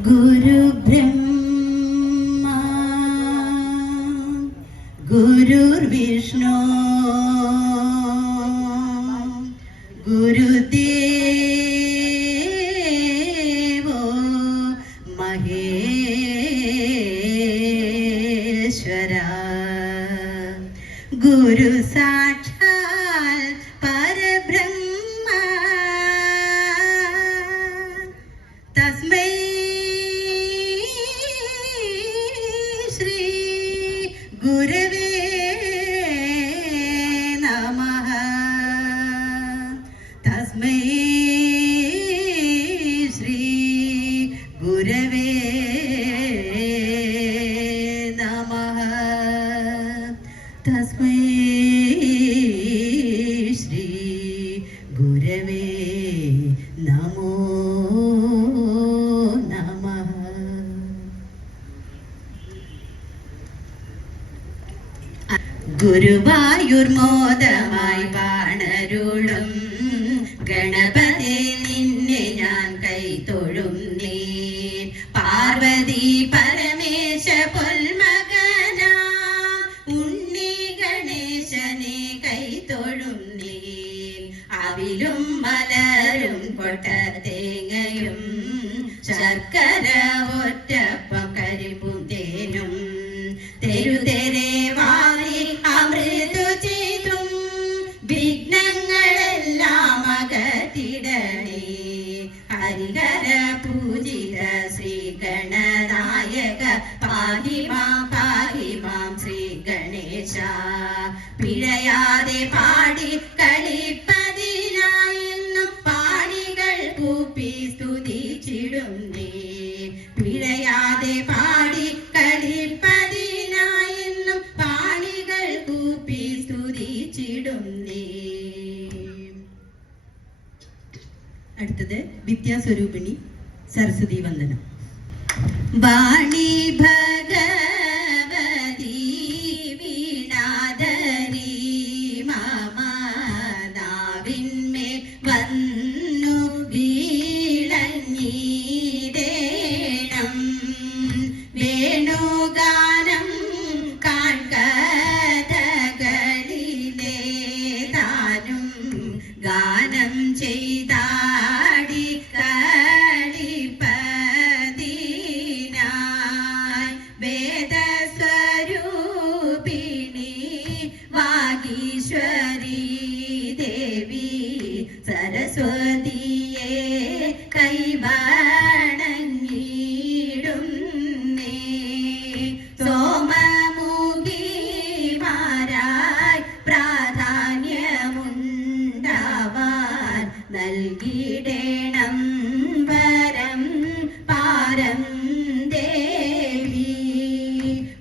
गुरुब्रह्मा गुरुर्विष्णु गुरुदेवो महेश्वरा गुरु साक्षात् परब्रह्मा तस्मै श्री गुरवे नमः तस्मै श्री गुरवे नमः तस्मै श्री गुरवे नमो नमः. ഗുരുവായൂർമോദമായി വാണരുളും ഗണപതി നിന്നെ ഞാൻ കൈതൊഴുന്നേ. പാർവതി പരമേശ പൊന്മകനാം ഉണ്ണി ഗണേശനെ കൈതൊഴുന്നേ. അവിലും മലരും കൊട്ടത്തേങ്ങയും ശർക്കര ഒറ്റപ്പം കരിമ്പും തേനും തെരുതെരെ വാരി അമൃതു ചെയ്തും വിഘ്നങ്ങളെല്ലാം അകറ്റിടണേ. ഹരിഹര പൂജിത ശ്രീ ഗണനായക പാഹിമാം ശ്രീ ഗണേശ. പിഴയാതെ പാടി കളിപ്പതിനായെന്നും പാണികൾ കൂപ്പി സ്തുതിച്ചിടുന്നേ. പിഴയാതെ പാടി കളിപ്പതിനായെന്നും പാണികൾ കൂപ്പി സ്തുതിച്ചിടുന്നേ. അടുത്തത് വിദ്യാസ്വരൂപിണി സരസ്വതി വന്ദനം. വാണി ഭഗവതി വീണാധരി മാമാവിന്മേൽ വന്നു വീളഞ്ഞിടേണം. വേണുഗാനം കാൺകഥകളിലെ താനും ഗാനം ചെയ്താടി കളിപ്പതിനായി. വേദസ്വരൂപിണി വാഗീശ്വരി ദേവി സരസ്വതിയെ കൈവണങ്ങിടുന്നേ. സോമമുഖിമാരായി പ്രാധാന്യമുണ്ടാവാൻ നൽകിടേണം വരം പാരം ദേവി.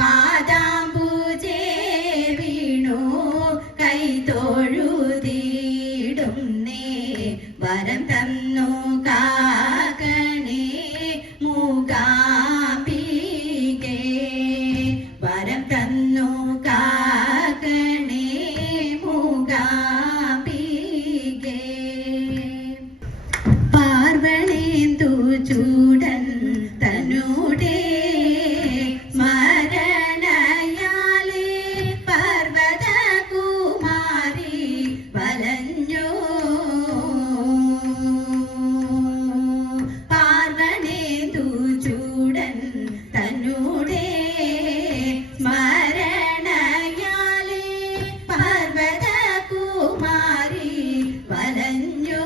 പാദാംബുജേ വീണു കൈതൊഴുതിടുന്നേ. വരം തന്നു കാകണേ മൂകാംബികേ. വരം തന്നു കാകണേ മൂകാംബികേ. പാർവണേന്ദു ചൂടൻ തന്നൂടെ സ്മരണയാലേ പർവ്വത കുമാരി വലഞ്ഞു. പാർവണേന്ദു ചൂടൻ തന്നൂടെ സ്മരണയാലേ പർവ്വത കുമാരി വലഞ്ഞു.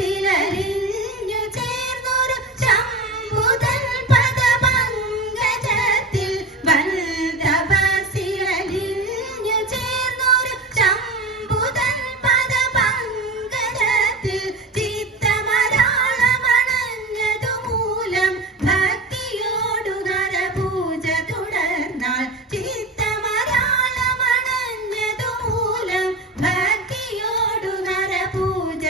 തപസിലരിഞ്ഞു ചേർന്നൊരു ശംഭുതൻ പദപങ്കജത്തിൽ. തപസിലരിഞ്ഞു ചേർന്നൊരു ശംഭുതൻ പദപങ്കജത്തിൽ. ചിത്തമരാളമണഞ്ഞതു മൂലം ഭക്തിയോടു ഹരപൂജ തുടർന്നാൽ. ചിത്തമരാളമണഞ്ഞതു മൂലം ഭക്തിയോടു ഹരപൂജ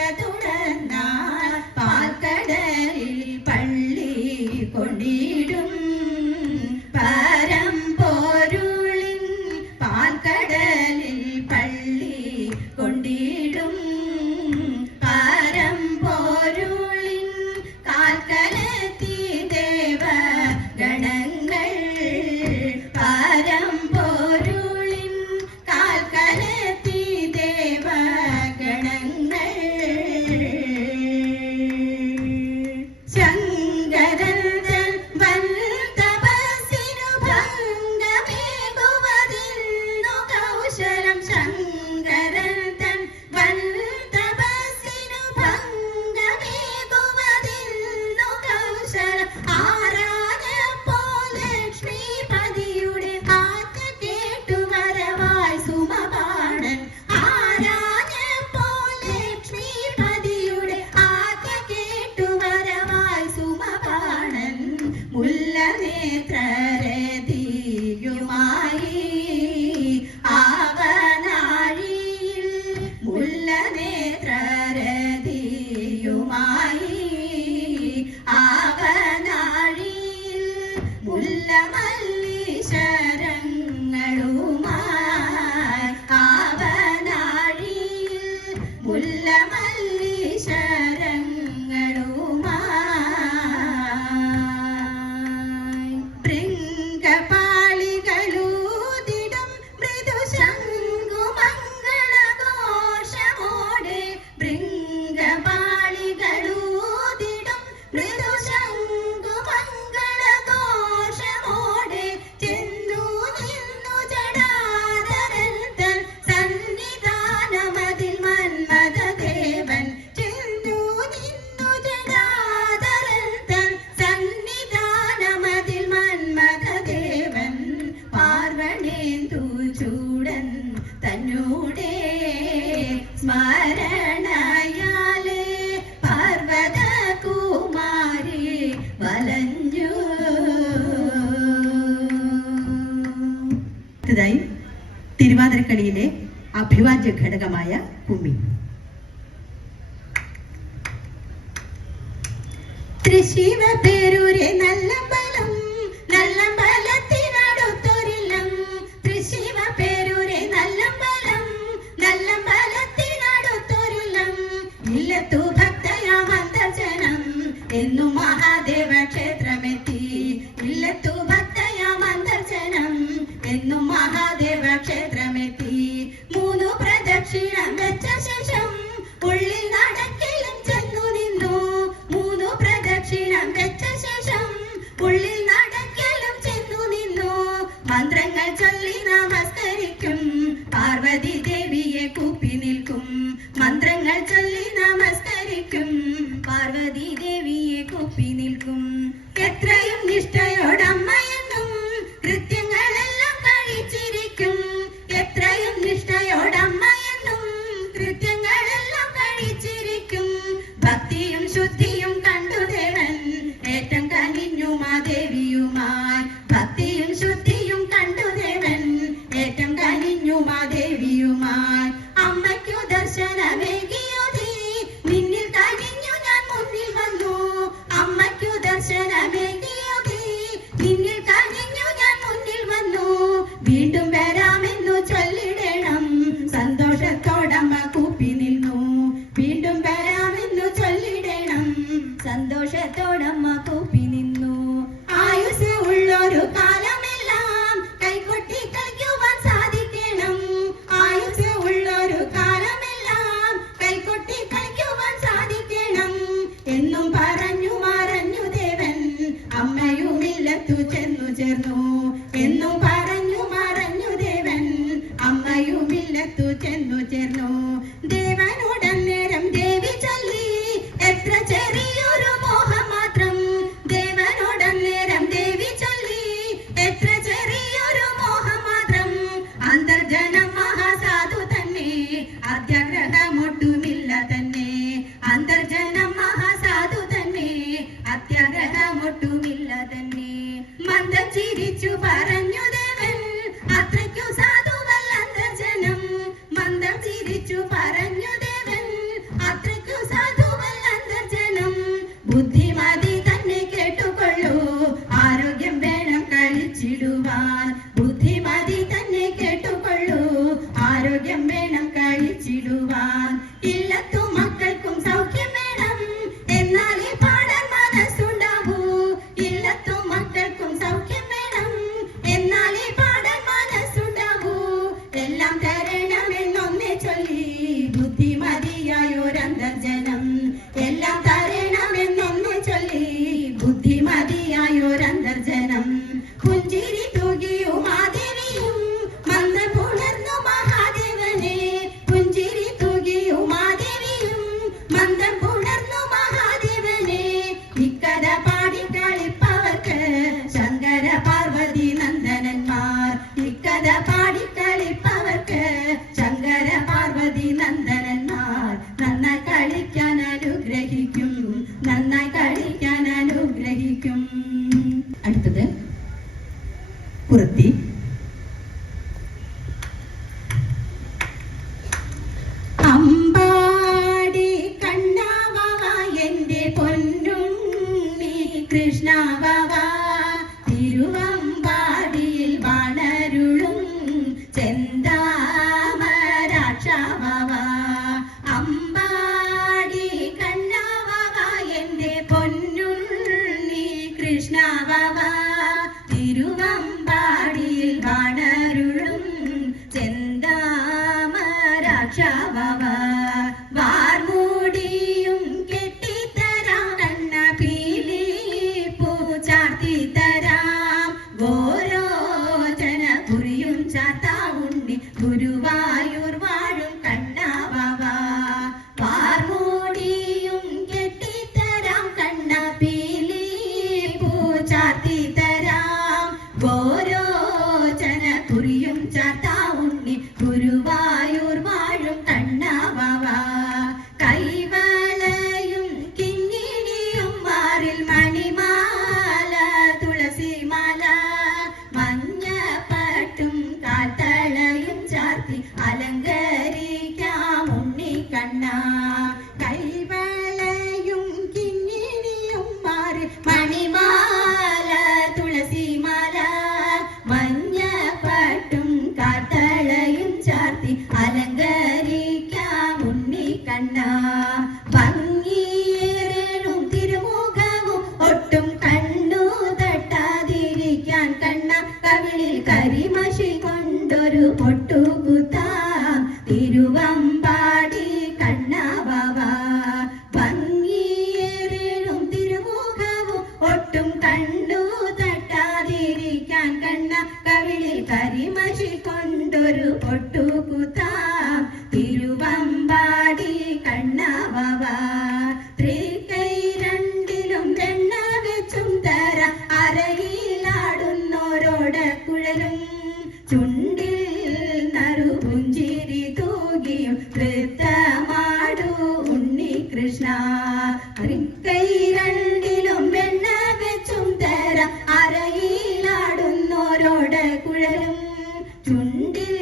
നേത്രരതിയുമായി ആവനാഴിയിൽ മുല്ലനേത്രരതിയുമായി ആവനാഴിയിൽ മുല്ലമല്ലീശരങ്ങളുമായി ആവനാഴിയിൽ മുല്ലമല്ലീശരങ്ങളുമായി ഭൃംഗപാളികളൂതിടും മൃദുശംഖുമംഗളഘോഷമോടെ ഭൃംഗപാളികളൂതിടും മൃദുശംഖുമംഗളഘോഷമോടെ ചെന്നു നിന്നു ജടാധരൻ തൻ സന്നിധാനമതിൽ മന്മഥദേവൻ ചെന്നു നിന്നു ജടാധരൻ തൻ സന്നിധാനമതിൽ മന്മഥദേവൻ പാർവണേന്ദു ചൂടൻ തന്നൂടെ സ്മരണയാലേ പർവ്വതകുമാരി വലഞ്ഞു. അടുത്തതായി തിരുവാതിരക്കളിയിലെ അഭിവാജ്യ ഘടകമായ കുമ്മി. തൃശിവ പേരൂരെ നല്ലമ്പലം നല്ലമ്പലത്തിനടുത്തൊരില്ലം തൃശിവ പേരൂരെ നല്ലമ്പലം നല്ലമ്പലത്തിനടുത്തൊരില്ലം ഇല്ലത്തു ഭക്തയാമന്തർജനം എന്നു മഹാദേവ ക്ഷേത്രമെത്തി ഇല്ലത്തു ഭക്തയാമന്തർജനം എന്നും മഹാദേവ ക്ഷേത്രമെത്തി മൂന്നു പ്രദക്ഷിണം വെച്ച ശേഷം ഉള്ളിൽ നടക്കിലും ചെന്നു നിന്നു മൂന്നു പ്രദക്ഷിണം വെച്ച ശേഷം ഉള്ളിൽ നടക്കലും ചെന്നു നിന്നു മന്ത്രങ്ങൾ ചൊല്ലി നമസ്കരിക്കും പാർവതി ദേവിയെ കൂപ്പി നിൽക്കും മന്ത്രങ്ങൾ ചൊല്ലി നമസ്കരിക്കും പാർവതി ദേവിയെ കൂപ്പി നിൽക്കും എത്രയും നിഷ്ഠയോടമ്മയെന്നും കൃത്യങ്ങളെല്ലാം കഴിച്ചിരിക്കും എത്രയും നിഷ്ഠയോടമ്മയെന്നും കൃത്യങ്ങളെല്ലാം കഴിച്ചിരിക്കും ഭക്തിയും ശുദ്ധിയും കണ്ടു ദേവൻ ഏറ്റം കനിഞ്ഞു മാദേവിയുമായി ഭക്തിയും ശുദ്ധിയും കണ്ടു ദേവൻ ഏറ്റം കനിഞ്ഞു മാദേവിയുമായി അമ്മയ്ക്കു ദർശനമേകിയോതി നിന്നിൽ കനിഞ്ഞു ഞാൻ മുന്നിൽ വന്നു അമ്മയ്ക്കു ദർശനമേകിയോതി നിന്നിൽ കനിഞ്ഞു ഞാൻ മുന്നിൽ വന്നു വീണ്ടും വരാമെന്നു ചൊല്ലിടണം സന്തോഷത്തോടമ്മ കൂപ്പി നിന്നു വീണ്ടും വരാമെന്നു ചൊല്ലിടണം സന്തോഷത്തോടമ്മ കൂപ്പി നിന്നു ആയുസ് ഉള്ളൊരു കാലമെല്ലാം കൈകൊട്ടി കളിക്കുവാൻ സാധിക്കണം ആയുസ് ഉള്ളൊരു കാലമെല്ലാം കൈകൊട്ടി കളിക്കുവാൻ സാധിക്കണം എന്നും പറഞ്ഞു മറഞ്ഞു ദേവൻ അമ്മയുമില്ലത്തു ചെന്നു ചേർന്നു എന്നും പറഞ്ഞു മറഞ്ഞു ദേവൻ അമ്മയുമില്ലത്തു ചെന്നു ചേർന്നു ദേവനോടന്നേരം ദേവി ചൊല്ലി എത്ര ചെറിയൊരു മോഹം മാത്രം ദേവനോടന്നേരം ദേവി ചൊല്ലി എത്ര ചെറിയൊരു മോഹം മാത്രം അന്തർജനം മഹാസാധു തന്നെ അത്യാഗ്രഹമൊട്ടുമില്ല തന്നെ അന്തർജനം മഹാസാധു തന്നെ അത്യാഗ്രഹമൊട്ടുമില്ല തന്നെ മന്ദം ചിരിച്ചു പറഞ്ഞു ദേവൻ അത്രയ്ക്കു സാധുവല്ല അന്തർജനം മന്ദം ചിരിച്ചു പറഞ്ഞു ദേവൻ അത്രയ്ക്കു സാധുവല്ല അന്തർജനം ബുദ്ധിമതി തന്നെ കേട്ടുകൊള്ളൂ ആരോഗ്യം വേണം കഴിച്ചിടുവാൻ ബുദ്ധിമതി തന്നെ കേട്ടുകൊള്ളൂ ആരോഗ്യം വേണം കഴിച്ചിടുവാൻ ഇല്ലത്തു മക്കൾക്കും സൗഖ്യം വേണം എന്നാലേ പാടാൻ മനസ്സുണ്ടാവൂ ഇല്ലത്തു മക്കൾക്കും സൗഖ്യം വേണം എന്നാലേ പാടാൻ മനസ്സുണ്ടാവൂ എല്ലാം തരണമെന്നൊന്നേ ചൊല്ലി ബുദ്ധിമതിയായൊരന്തർജനം എല്ലാം തരണമെന്നൊന്നേ ഭംഗിയേറും തിരുമുഖവും ഒട്ടും കണ്ണു തട്ടാതിരിക്കാൻ കണ്ണ കവിളിൽ കരിമഷി കൊണ്ടൊരു പൊട്ടുകുത്താം തിരുവമ്പാടി കണ്ണാവാവ. ഭംഗിയേറും തിരുമുഖവും ഒട്ടും കണ്ണു തട്ടാതിരിക്കാൻ കണ്ണ കവിളിൽ കരിമഷി കൊണ്ടൊരു പൊട്ടുകുത്താം തിരുവമ്പാടി കണ്ണാവാവ. തൃക്കൈ രണ്ടിലും വെണ്ണ വെച്ചും തര അരയിലാടുന്നോരോട് കുഴലും ചുണ്ടിൽ നറുപുഞ്ചിരി തൂകിയും നൃത്തമാടു ഉണ്ണികൃഷ്ണ. തൃക്കൈ രണ്ടിലും വെണ്ണ വെച്ചും തര അരയിലാടുന്നോരോട് കുഴലും ചുണ്ടിൽ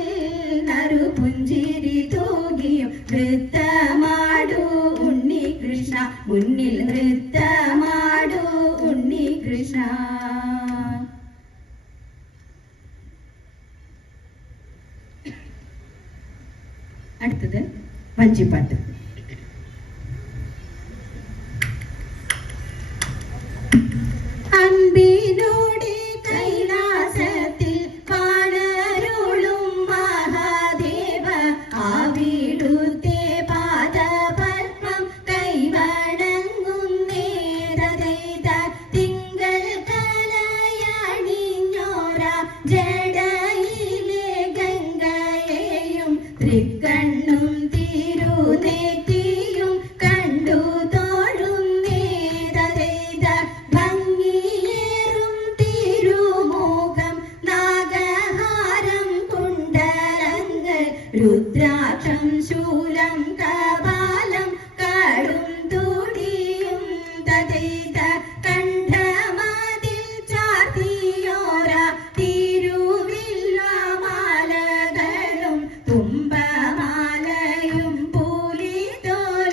നറുപുഞ്ചിരി തൂകിയും നൃത്തമാടു ഉണ്ണികൃഷ്ണ. മുന്നിൽ നൃത്തമാടു ഉണ്ണികൃഷ്ണ. അടുത്തത് വഞ്ചിപ്പാട്ട്. അൻപിനോടെ കൈലാസത്തിൽ പാടരുളും മഹാദേവ ആവിടുത്തെ പാദപത്മം കൈവണങ്ങും നേരത തിങ്കൾ കലയണിഞ്ഞോര ജടയിലെ ഗംഗയെയും തൃക്കണ്ണും തിരുനെറ്റിയും കണ്ടു തോഴും നേരത ഭംഗിയേറും തിരുമുഖം നാഗഹാരം കുണ്ടലങ്ങൾ രുദ്രാക്ഷം ശൂലം കപാലം കടും തുടിയും തതൈത കണ്ഠമതിൽ ചാർത്തിയോര തിരുവില്ലാമാലകളും തുമ്പമാലയും പൂലിതോലുടയാടലും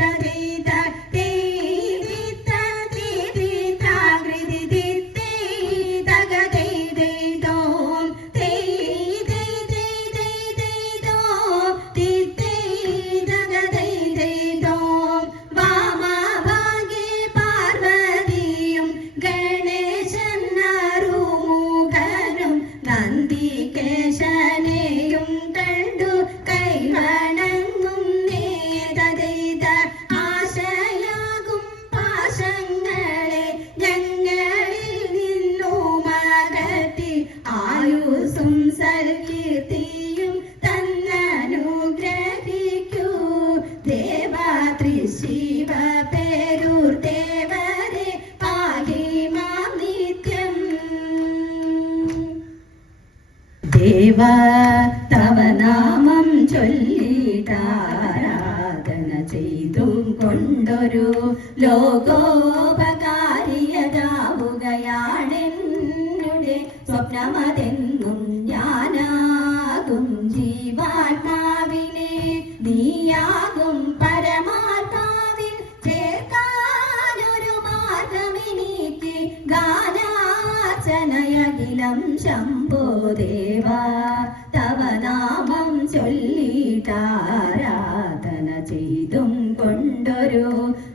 തതൈത തേദിത്ത തേദിതാകൃതിദിത്തേ തകതൈതൈതോം തേദിതൈതൈതൈതോം തിത്തേ തകതൈതൈതോം. വാമഭാഗേ പാർവതിയും ഗണേശൻ നറുമുഖനും നന്ദികേശനെയും കണ്ടു കൈവണങ്ങും നേതൈത ആശയാകും പാശങ്ങളെ ഞങ്ങളിൽ നിന്നുമകറ്റി ആയുസ്സും സൽകീർത്തിയും തന്നനുഗ്രഹിക്കൂ ദേവാത്രി ശിവ പേരൂർ ദേവരെ പാഹി മാം നിത്യം. ദേവ തവ നാമം ചൊല്ലിട്ടാരാധന ചെയ്തും കൊണ്ടൊരു ലോകോപകാരിയതാവുകയാണെന്നുടെ സ്വപ്നമതെന്നും ഞാനാകും ജീവാത്മാവിനെ നീയാകും പരമാത്മാവിൽ ചേർക്കാനൊരു മാർഗമെനിക്ക് ഗാനാർച്ചനയഖിലം ശംഭോ ദേവ തവ നാമം ചൊല്ലിട്ടാരാധന ചെയ്തും കൊണ്ടൊരു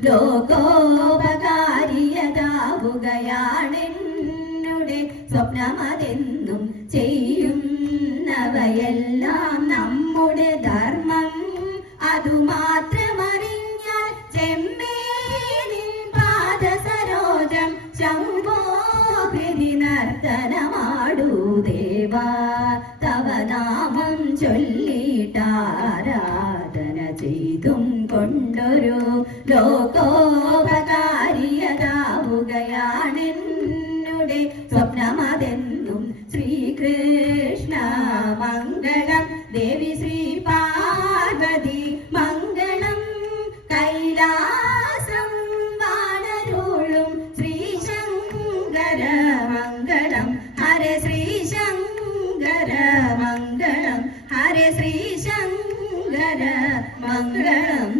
ലോകോപകാരിയതാവുകയാണെന്നുടെ സ്വപ്നമതെന്നും ചെയ്യുന്നവയെല്ലാം നമ്മുടെ ധർമ്മം അതുമാത്രമറിഞ്ഞാൽ ചെമ്മേനിൻ പാദസരോജം ശംഭോ ഹൃദി നർത്തനമാടൂ ദേവ തവ നാമം ചൊല്ലിട്ടാരാധന ചെയ്തും കൊണ്ടൊരു ലോകോപകാരിയതാവുകയാണെന്നുടെ സ്വപ്നമതെന്നും. ശ്രീകൃഷ്ണ മംഗളം ദേവി ശ്രീ പാർവതി മംഗളം കൈലാസം വാണരുളും ശ്രീശങ്കര മംഗളം ഹരേ ശ്രീശങ്കര മംഗളം ഹരേ ശ്രീശങ്കര മംഗളം.